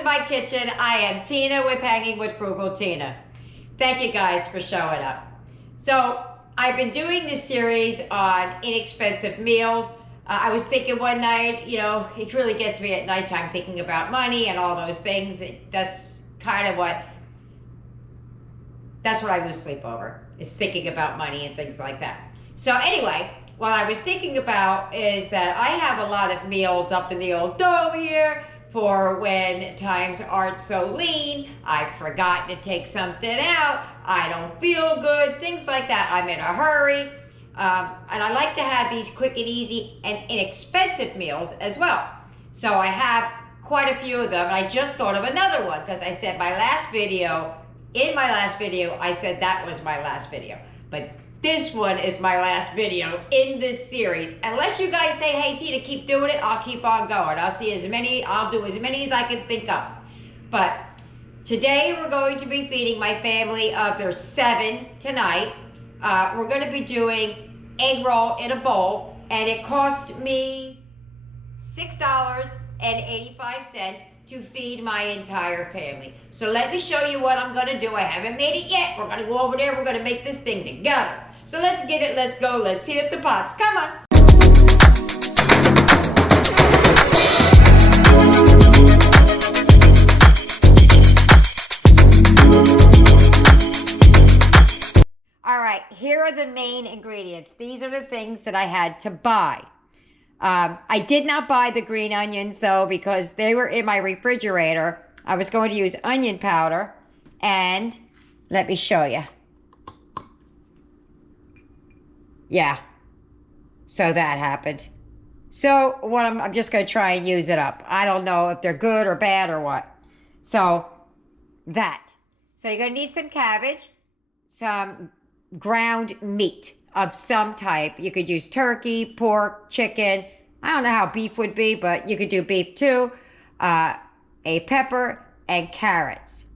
to my kitchen. I am Tina with Hanging with Frugal Tina. Thank you guys for showing up. So I've been doing this series on inexpensive meals. I was thinking one night, you know, it really gets me at nighttime thinking about money and all those things. That's what I lose sleep over, is thinking about money and things like that. So anyway, what I was thinking about is that I have a lot of meals up in the old dome here for when times aren't so lean, I've forgotten to take something out, I don't feel good, things like that. I'm in a hurry. And I like to have these quick and easy and inexpensive meals as well. So I have quite a few of them. I just thought of another one because I said in my last video, I said that was my last video. But this one is my last video in this series. Unless you guys say, hey Tina, keep doing it, I'll keep on going. I'll do as many as I can think of. But today we're going to be feeding my family of, there's 7 tonight. We're going to be doing egg roll in a bowl, and it cost me $6.85 to feed my entire family. So let me show you what I'm going to do. I haven't made it yet. We're going to go over there. We're going to make this thing together. So let's get it. Let's go. Let's heat up the pots. Come on. All right, here are the main ingredients. These are the things that I had to buy. I did not buy the green onions though, because they were in my refrigerator. I was going to use onion powder, and let me show you. Yeah, so that happened. So what I'm just going to try and use it up. I don't know if they're good or bad or what. So that. So you're going to need some cabbage, some ground meat of some type. You could use turkey, pork, chicken. I don't know how beef would be, but you could do beef too. A pepper and carrots.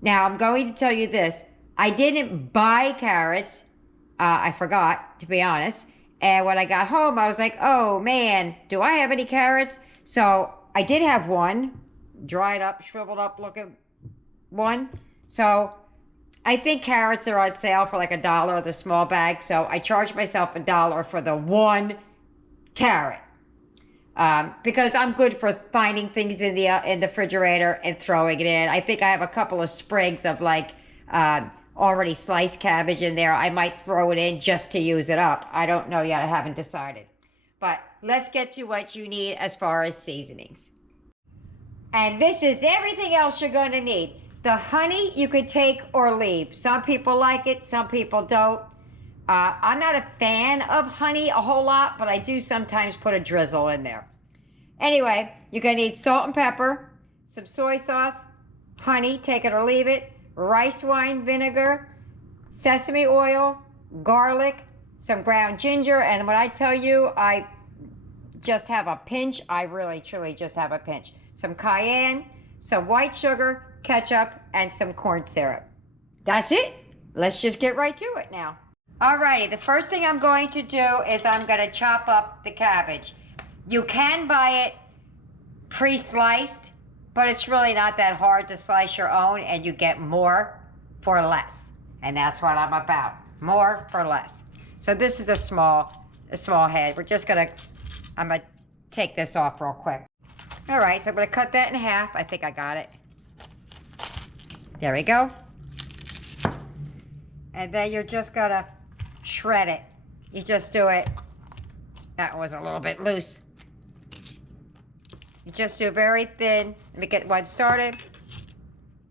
Now I'm going to tell you this. I didn't buy carrots. I forgot, to be honest. And when I got home, I was like, oh man, do I have any carrots? So I did have one, dried up, shriveled up looking one. So I think carrots are on sale for like $1, the small bag. So I charged myself $1 for the 1 carrot. Because I'm good for finding things in the refrigerator and throwing it in. I think I have a couple of sprigs of like already sliced cabbage in there. I might throw it in just to use it up. I don't know yet. I haven't decided. But let's get to what you need as far as seasonings. And this is everything else you're going to need. The honey you could take or leave. Some people like it, some people don't. I'm not a fan of honey a whole lot, but I do sometimes put a drizzle in there. Anyway, you're going to need salt and pepper, some soy sauce, honey, take it or leave it, rice wine vinegar, sesame oil, garlic, some ground ginger, and when I tell you I just have a pinch, I really truly just have a pinch. Some cayenne, some white sugar, ketchup, and some corn syrup. That's it. Let's just get right to it now. Alrighty, the first thing I'm going to do is I'm going to chop up the cabbage. You can buy it pre-sliced, but it's really not that hard to slice your own, and you get more for less. And that's what I'm about. More for less. So this is a small head. I'm gonna take this off real quick. All right, so I'm gonna cut that in half. I think I got it. There we go. And then you're just gonna shred it. You just do it. That was a little bit loose. You just do very thin. Let me get one started.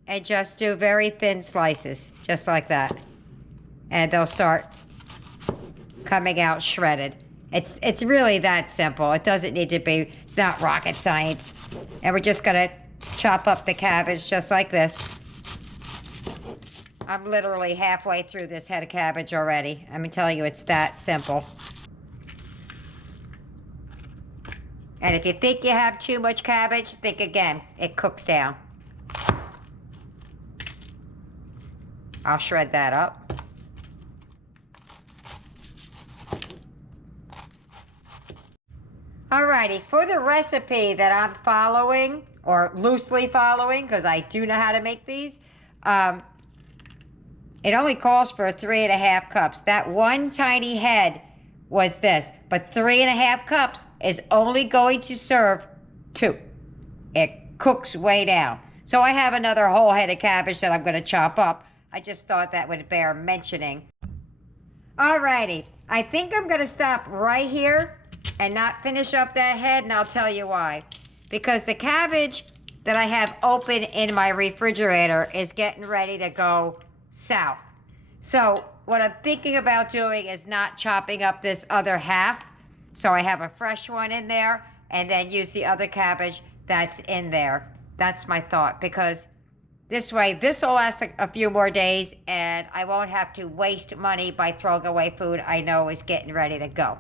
And just do very thin slices, just like that. And they'll start coming out shredded. It's really that simple. It doesn't need to be, it's not rocket science. And we're just gonna chop up the cabbage just like this. I'm literally halfway through this head of cabbage already. I'm telling you, it's that simple. And if you think you have too much cabbage, think again. It cooks down. I'll shred that up. Alrighty, for the recipe that I'm following, or loosely following, because I do know how to make these. It only calls for 3.5 cups. That one tiny head was this, but 3.5 cups is only going to serve 2. It cooks way down. So I have another whole head of cabbage that I'm going to chop up. I just thought that would bear mentioning. Alrighty, I think I'm going to stop right here and not finish up that head, and I'll tell you why. Because the cabbage that I have open in my refrigerator is getting ready to go south. So what I'm thinking about doing is not chopping up this other half. So I have a fresh one in there and then use the other cabbage that's in there. That's my thought, because this way, this will last a few more days and I won't have to waste money by throwing away food I know is getting ready to go.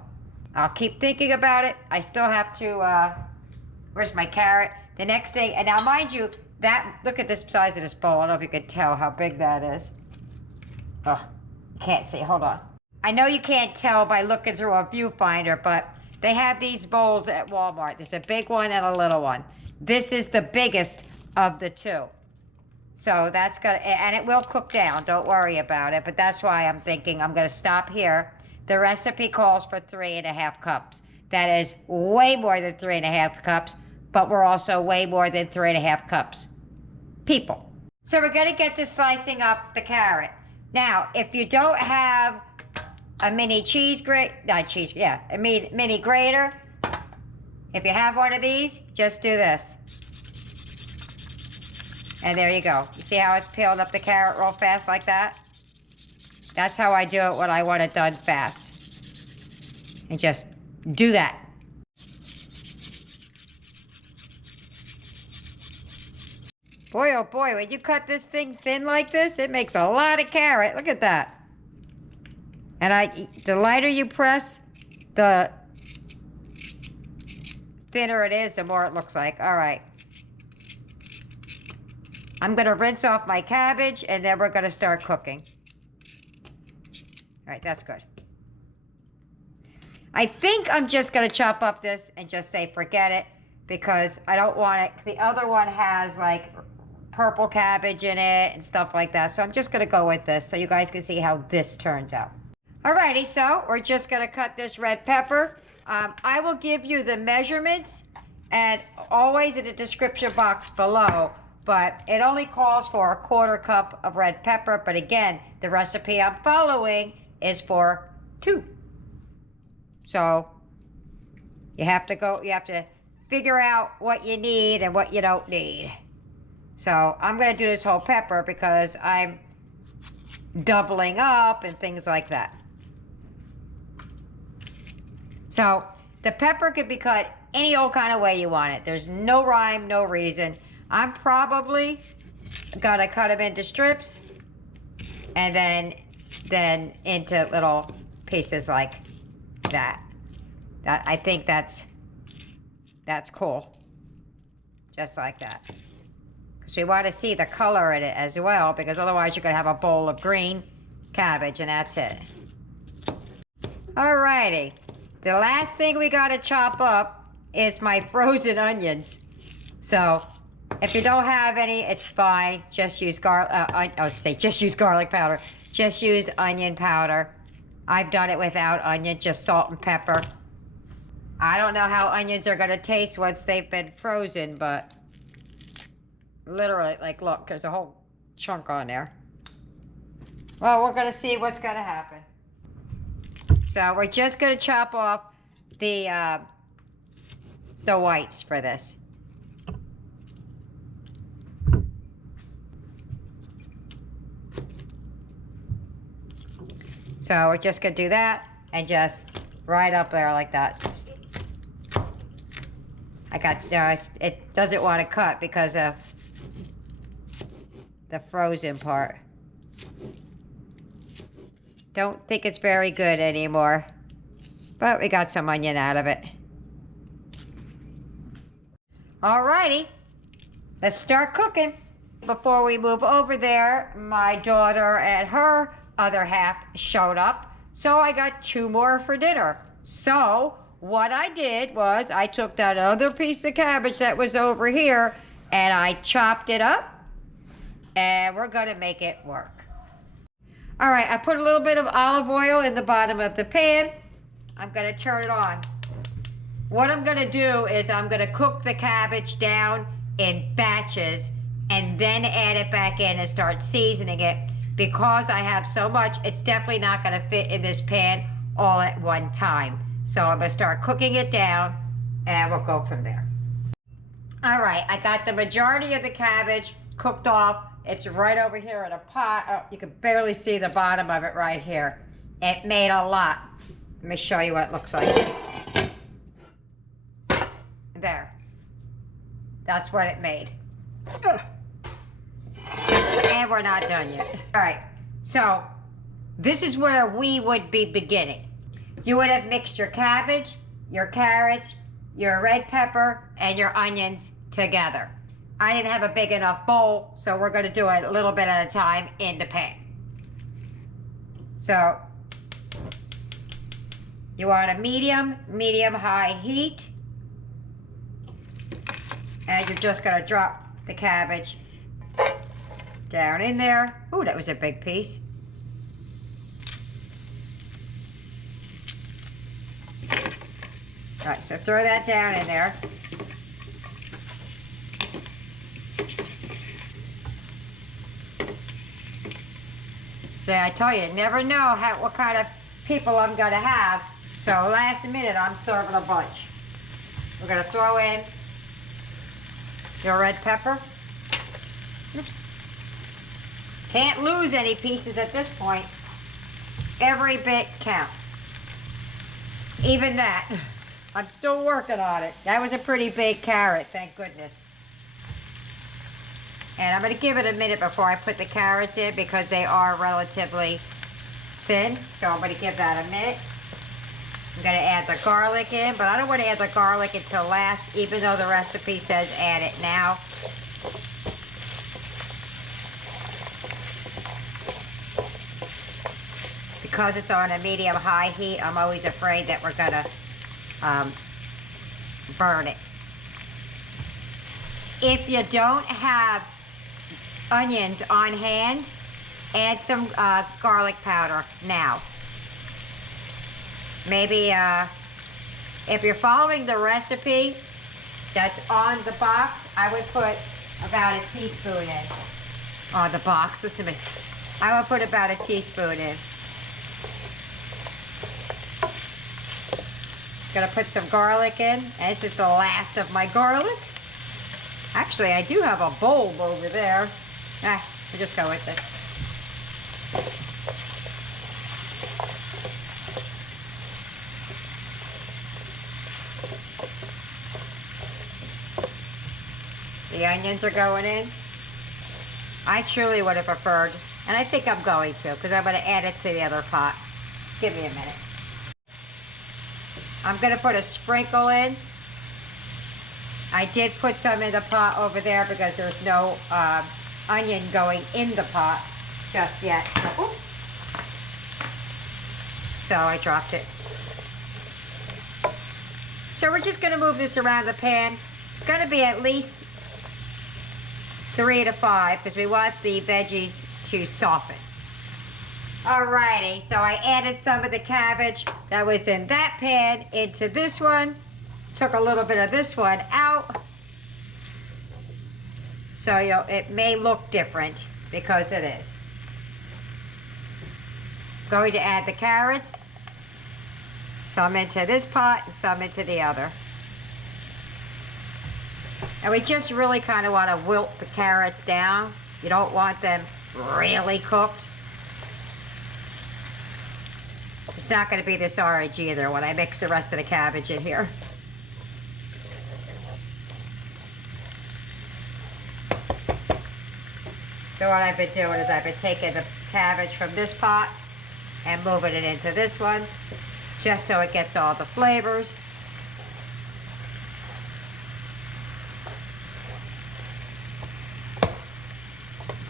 I'll keep thinking about it. I still have to, where's my carrot? The next day, and now mind you, look at this size of this bowl. I don't know if you could tell how big that is. Oh, can't see, hold on. I know you can't tell by looking through a viewfinder, but they have these bowls at Walmart. There's a big one and a little one. This is the biggest of the 2. So that's gonna, and it will cook down, don't worry about it, but that's why I'm thinking I'm gonna stop here. The recipe calls for 3.5 cups. That is way more than 3.5 cups, but we're also way more than 3.5 cups people. So we're gonna get to slicing up the carrot. Now, if you don't have a mini cheese grate, a mini grater, if you have one of these, just do this. And there you go. You see how it's peeling up the carrot real fast like that? That's how I do it when I want it done fast. And just do that. Boy, oh boy, when you cut this thing thin like this, it makes a lot of carrot. Look at that. And the lighter you press, the thinner it is, the more it looks like. All right. I'm gonna rinse off my cabbage and then we're gonna start cooking. All right, that's good. I think I'm just gonna chop up this and just say forget it, because I don't want it. The other one has like purple cabbage in it and stuff like that. So I'm just gonna go with this so you guys can see how this turns out. Alrighty, so we're just gonna cut this red pepper. I will give you the measurements and always in the description box below, but it only calls for 1/4 cup of red pepper. But again, the recipe I'm following is for 2. So you have to figure out what you need and what you don't need. So I'm gonna do this whole pepper because I'm doubling up and things like that. So the pepper could be cut any old kind of way you want it. There's no rhyme, no reason. I'm probably gonna cut them into strips and then into little pieces like that. I think that's cool. Just like that. So we want to see the color in it as well, because otherwise you're going to have a bowl of green cabbage and that's it. Alrighty. The last thing we got to chop up is my frozen onions. So if you don't have any, it's fine. Just use just use garlic powder. Just use onion powder. I've done it without onion, just salt and pepper. I don't know how onions are going to taste once they've been frozen, but literally, like, look, there's a whole chunk on there. Well, we're going to see what's going to happen. So we're just going to chop off the whites for this. So we're just going to do that and just right up there like that. It doesn't want to cut because of the frozen part. Don't think it's very good anymore, but we got some onion out of it. Alrighty, let's start cooking. Before we move over there, my daughter and her other half showed up, so I got 2 more for dinner. So what I did was I took that other piece of cabbage that was over here and I chopped it up, and we're gonna make it work. All right, I put a little bit of olive oil in the bottom of the pan. I'm gonna turn it on. What I'm gonna do is I'm gonna cook the cabbage down in batches and then add it back in and start seasoning it. Because I have so much, it's definitely not gonna fit in this pan all at one time. So I'm gonna start cooking it down and we'll go from there. All right, I got the majority of the cabbage cooked off. It's right over here in a pot. Oh, you can barely see the bottom of it right here. It made a lot. Let me show you what it looks like. There. That's what it made. And we're not done yet. All right, so this is where we would be beginning. You would have mixed your cabbage, your carrots, your red pepper, and your onions together. I didn't have a big enough bowl, so we're gonna do it a little bit at a time in the pan. So, you want a medium-high heat. And you're just gonna drop the cabbage down in there. Ooh, that was a big piece. All right, so throw that down in there. See, I tell you, never know what kind of people I'm gonna have. So last minute, I'm serving a bunch. We're gonna throw in your red pepper. Oops. Can't lose any pieces at this point. Every bit counts. Even that. I'm still working on it. That was a pretty big carrot, thank goodness. And I'm gonna give it a minute before I put the carrots in because they are relatively thin. So I'm gonna give that a minute. I'm gonna add the garlic in, but I don't wanna add the garlic until last, even though the recipe says add it now. Because it's on a medium-high heat, I'm always afraid that we're gonna burn it. If you don't have onions on hand, add some garlic powder now. Maybe if you're following the recipe that's on the box, I would put about a teaspoon in. On the box, listen to me. I would put about a teaspoon in. Gonna put some garlic in. And this is the last of my garlic. Actually, I do have a bulb over there. I'll just go with it. The onions are going in. I truly would have preferred, and I think I'm going to, because I'm going to add it to the other pot. Give me a minute. I'm going to put a sprinkle in. I did put some in the pot over there because there's no onion going in the pot just yet. So, oops. So I dropped it. So we're just going to move this around the pan. It's going to be at least 3 to 5 because we want the veggies to soften. Alrighty, so I added some of the cabbage that was in that pan into this one. Took a little bit of this one out. So it may look different because it is. Going to add the carrots. Some into this pot and some into the other. And we just really kind of want to wilt the carrots down. You don't want them really cooked. It's not going to be this orange either when I mix the rest of the cabbage in here. So what I've been doing is I've been taking the cabbage from this pot and moving it into this one, just so it gets all the flavors.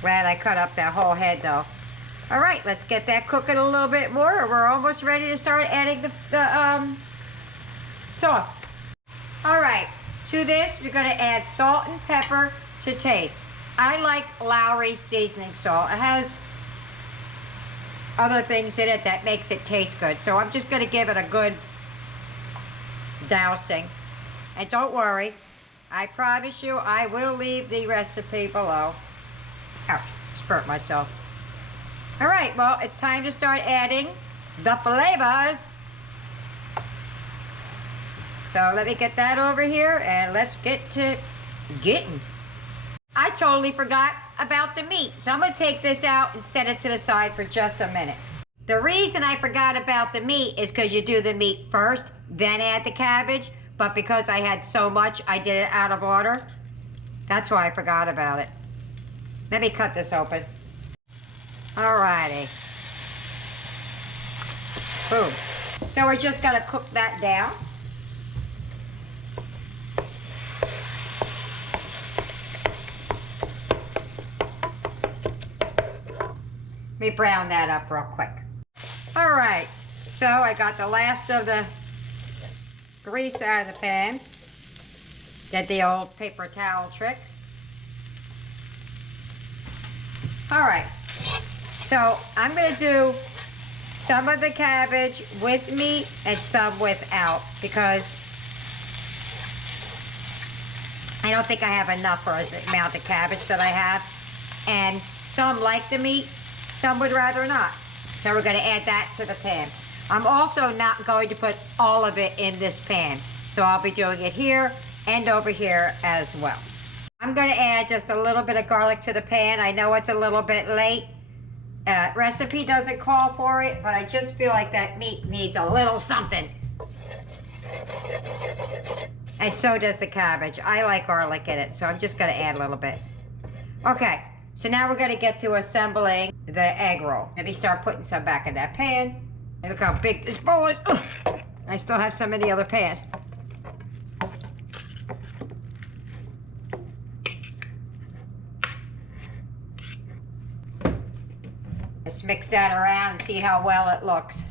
Glad I cut up that whole head though. All right, let's get that cooking a little bit more. We're almost ready to start adding the sauce. All right, To this, you're gonna add salt and pepper to taste. I like Lowry seasoning salt. It has other things in it that makes it taste good. So I'm just gonna give it a good dousing. And don't worry, I promise you I will leave the recipe below. Ouch, spurt myself. All right, well, it's time to start adding the flavors. So let me get that over here and let's get to getting. I totally forgot about the meat, so I'm gonna take this out and set it to the side for just a minute. The reason I forgot about the meat is because you do the meat first, then add the cabbage, but because I had so much, I did it out of order. That's why I forgot about it. Let me cut this open. Alrighty. Boom. So we're just gonna cook that down. Let me brown that up real quick. All right, so I got the last of the grease out of the pan. Did the old paper towel trick. All right, so I'm gonna do some of the cabbage with meat and some without because I don't think I have enough for the amount of cabbage that I have. And some like the meat, some would rather not. So we're gonna add that to the pan. I'm also not going to put all of it in this pan. So I'll be doing it here and over here as well. I'm gonna add just a little bit of garlic to the pan. I know it's a little bit late. Recipe doesn't call for it, but I just feel like that meat needs a little something. And so does the cabbage. I like garlic in it, so I'm just gonna add a little bit. Okay. So now we're gonna get to assembling the egg roll. Let me start putting some back in that pan. And look how big this bowl is. Ugh. I still have some in the other pan. Let's mix that around and see how well it looks.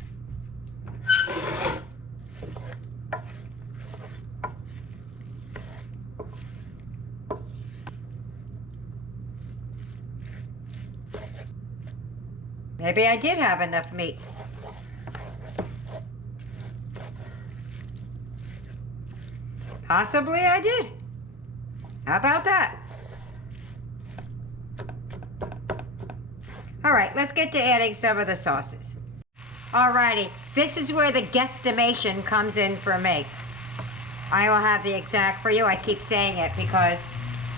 Maybe I did have enough meat. Possibly I did. How about that? All right, let's get to adding some of the sauces. Alrighty, this is where the guesstimation comes in for me. I will have the exact for you. I keep saying it because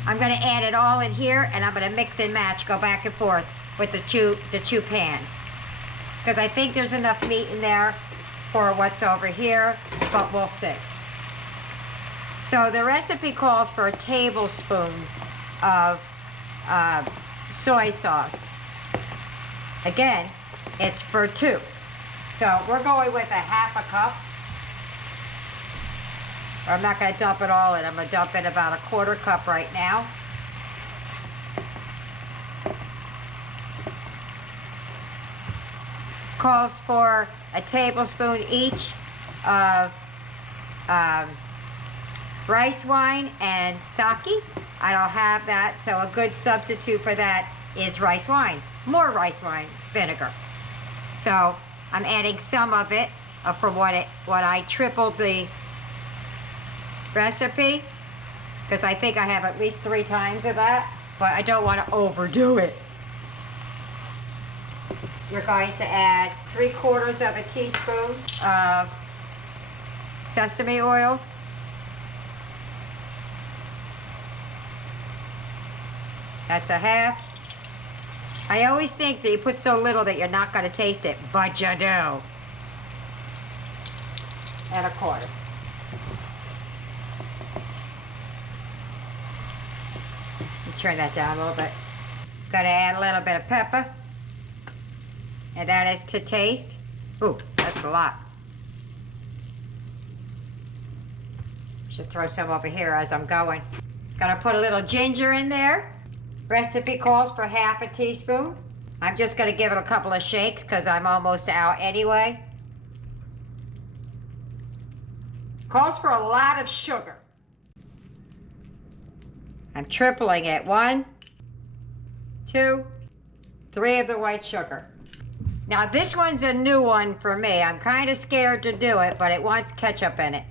I'm gonna add it all in here and I'm gonna mix and match, go back and forth with the two pans. Because I think there's enough meat in there for what's over here, but we'll see. So the recipe calls for tablespoons of soy sauce. Again, it's for 2. So we're going with a half a cup. I'm not gonna dump it all in. I'm gonna dump in about a 1/4 cup right now. Calls for a tablespoon each of rice wine and Saki. I don't have that, so a good substitute for that is rice wine. More rice wine vinegar. So I'm adding some of it from what I tripled the recipe, because I think I have at least 3 times of that, but I don't want to overdo it. You're going to add 3/4 of a teaspoon of sesame oil. That's a half. I always think that you put so little that you're not going to taste it, but you do. And a 1/4. Turn that down a little bit. Got to add a little bit of pepper. And that is to taste. Ooh, that's a lot. Should throw some over here as I'm going. Gotta put a little ginger in there. Recipe calls for half a teaspoon. I'm just gonna give it a couple of shakes because I'm almost out anyway. Calls for a lot of sugar. I'm tripling it. 1, 2, 3 of the white sugar. Now this one's a new one for me. I'm kind of scared to do it, but it wants ketchup in it.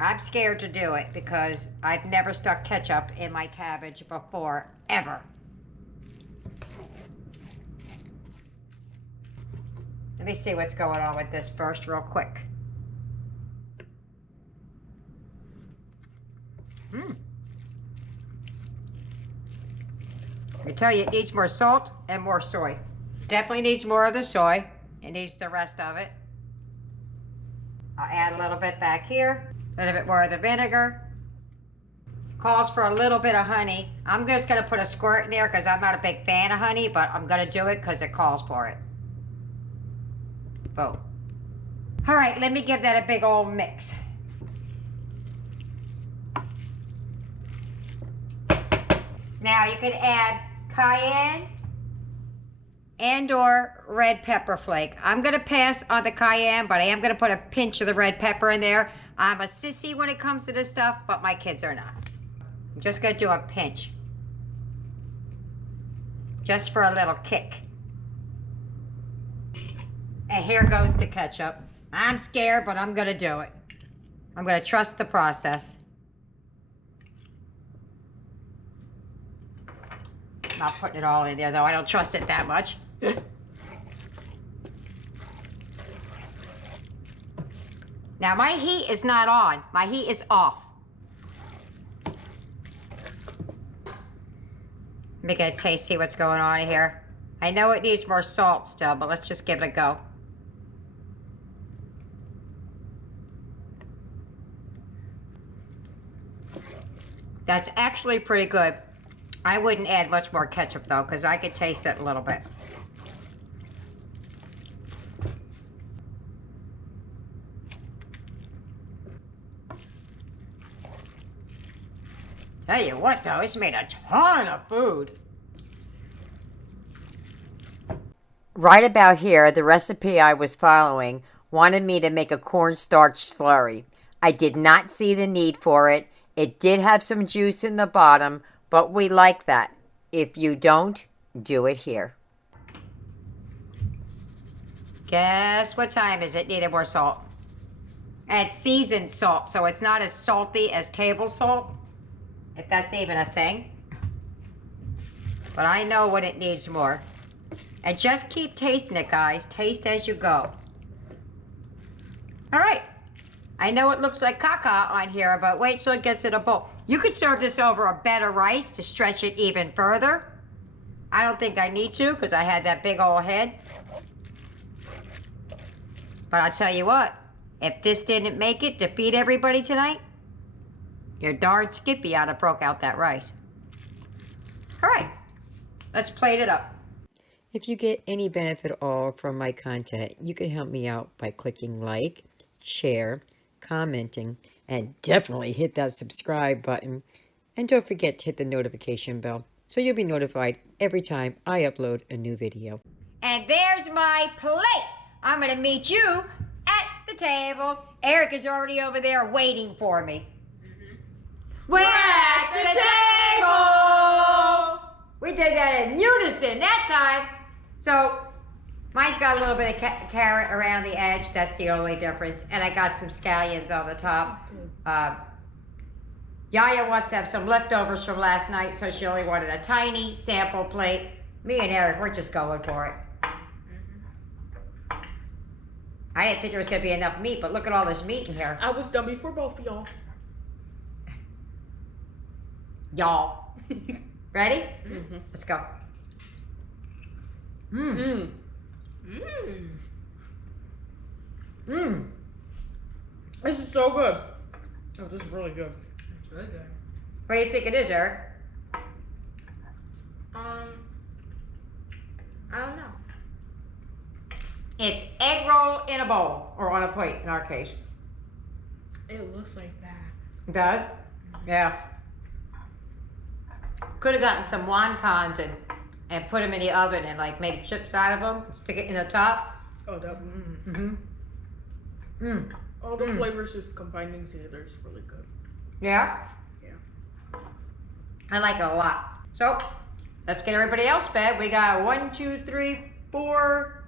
I'm scared to do it because I've never stuck ketchup in my cabbage before, ever. Let me see what's going on with this first real quick. I tell you, it needs more salt and more soy. Definitely needs more of the soy. It needs the rest of it. I'll add a little bit back here. A little bit more of the vinegar. Calls for a little bit of honey. I'm just going to put a squirt in there because I'm not a big fan of honey, but I'm going to do it because it calls for it. Boom. All right, let me give that a big old mix. Now you can add cayenne and or red pepper flake. I'm going to pass on the cayenne, but I am going to put a pinch of the red pepper in there. I'm a sissy when it comes to this stuff, but my kids are not. I'm just going to do a pinch. Just for a little kick. And here goes the ketchup. I'm scared, but I'm going to do it. I'm going to trust the process. I'm not putting it all in there, though. I don't trust it that much. Now, my heat is not on. My heat is off. Let me get a taste, see what's going on here. I know it needs more salt still, but let's just give it a go. That's actually pretty good. I wouldn't add much more ketchup, though, because I could taste it a little bit. Tell you what, though, it's made a ton of food. Right about here, the recipe I was following wanted me to make a cornstarch slurry. I did not see the need for it. It did have some juice in the bottom, but we like that. If you don't, do it here. Guess what time is it? Needed more salt. And it's seasoned salt, so it's not as salty as table salt, if that's even a thing. But I know when it needs more. And just keep tasting it, guys. Taste as you go. All right. I know it looks like caca on here, but wait till it gets in a bowl. You could serve this over a bed of rice to stretch it even further. I don't think I need to because I had that big old head. But I'll tell you what, if this didn't make it to feed everybody tonight, your darn Skippy ought to broke out that rice. All right, let's plate it up. If you get any benefit at all from my content, you can help me out by clicking like, share, commenting, and definitely hit that subscribe button. And don't forget to hit the notification bell so you'll be notified every time I upload a new video. And there's my plate. I'm going to meet you at the table. Eric is already over there waiting for me. We're at the table. We did that in unison that time. So mine's got a little bit of carrot around the edge. That's the only difference. And I got some scallions on the top. Yaya wants to have some leftovers from last night, so she only wanted a tiny sample plate. Me and Eric, we're just going for it. I didn't think there was going to be enough meat, but look at all this meat in here. I was done before both of y'all. Y'all. Ready? Mm-hmm. Let's go. Mmm. Mmm. Mmm. This is so good. Oh, this is really good. It's really good. What do you think it is, Eric? I don't know. It's egg roll in a bowl, or on a plate in our case. It looks like that. It does? Yeah. Could have gotten some wontons and put them in the oven and like make chips out of them, stick it in the top. Oh, that. Mm-hmm. Mm. All the flavors just combining together is really good. Yeah? Yeah. I like it a lot. So, let's get everybody else fed. We got 1, 2, 3, 4,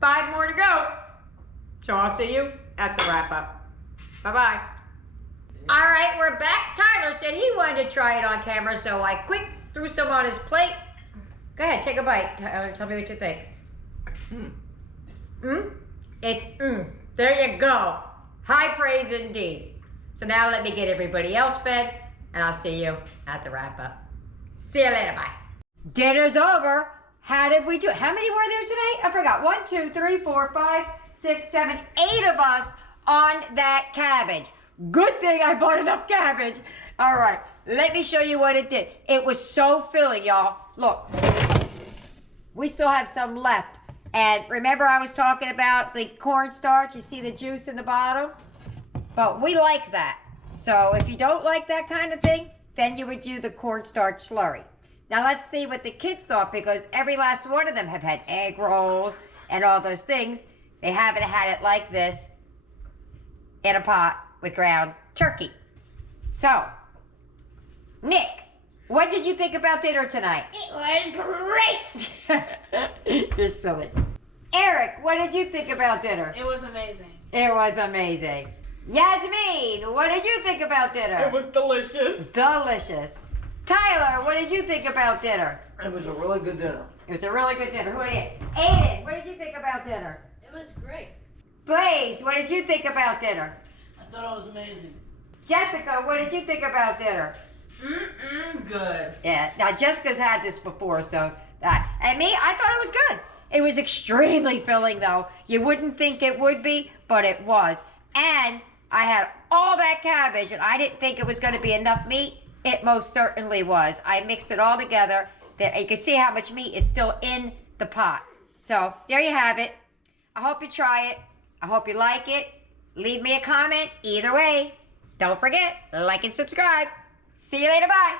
5 more to go. So I'll see you at the wrap up. Bye-bye. All right, we're back. Tyler said he wanted to try it on camera, so I quick threw some on his plate. Go ahead, take a bite. Tyler, tell me what you think. It's There you go. High praise indeed. So now let me get everybody else fed, and I'll see you at the wrap up. See you later, bye. Dinner's over. How did we do it? How many were there today? I forgot. 1, 2, 3, 4, 5, 6, 7, 8 of us on that cabbage. Good thing I bought enough cabbage. All right, let me show you what it did. It was so filling, y'all. Look, we still have some left. And remember I was talking about the cornstarch? You see the juice in the bottom? But we like that. So if you don't like that kind of thing, then you would do the cornstarch slurry. Now let's see what the kids thought, because every last one of them have had egg rolls and all those things. They haven't had it like this in a pot with ground turkey. So, Nick, what did you think about dinner tonight? It was great. You're silly. Eric, what did you think about dinner? It was amazing. It was amazing. Yasmin, what did you think about dinner? It was delicious. Delicious. Tyler, what did you think about dinner? It was a really good dinner. It was a really good dinner. Who ate it? Aiden, what did you think about dinner? It was great. Blaze, what did you think about dinner? I thought it was amazing. Jessica, what did you think about dinner? Good. Yeah, now Jessica's had this before, so and me, I thought it was good. It was extremely filling, though. You wouldn't think it would be, but it was. And I had all that cabbage, and I didn't think it was going to be enough meat. It most certainly was. I mixed it all together. There, you can see how much meat is still in the pot. So there you have it. I hope you try it. I hope you like it. Leave me a comment either way. Don't forget, like and subscribe. See you later. Bye.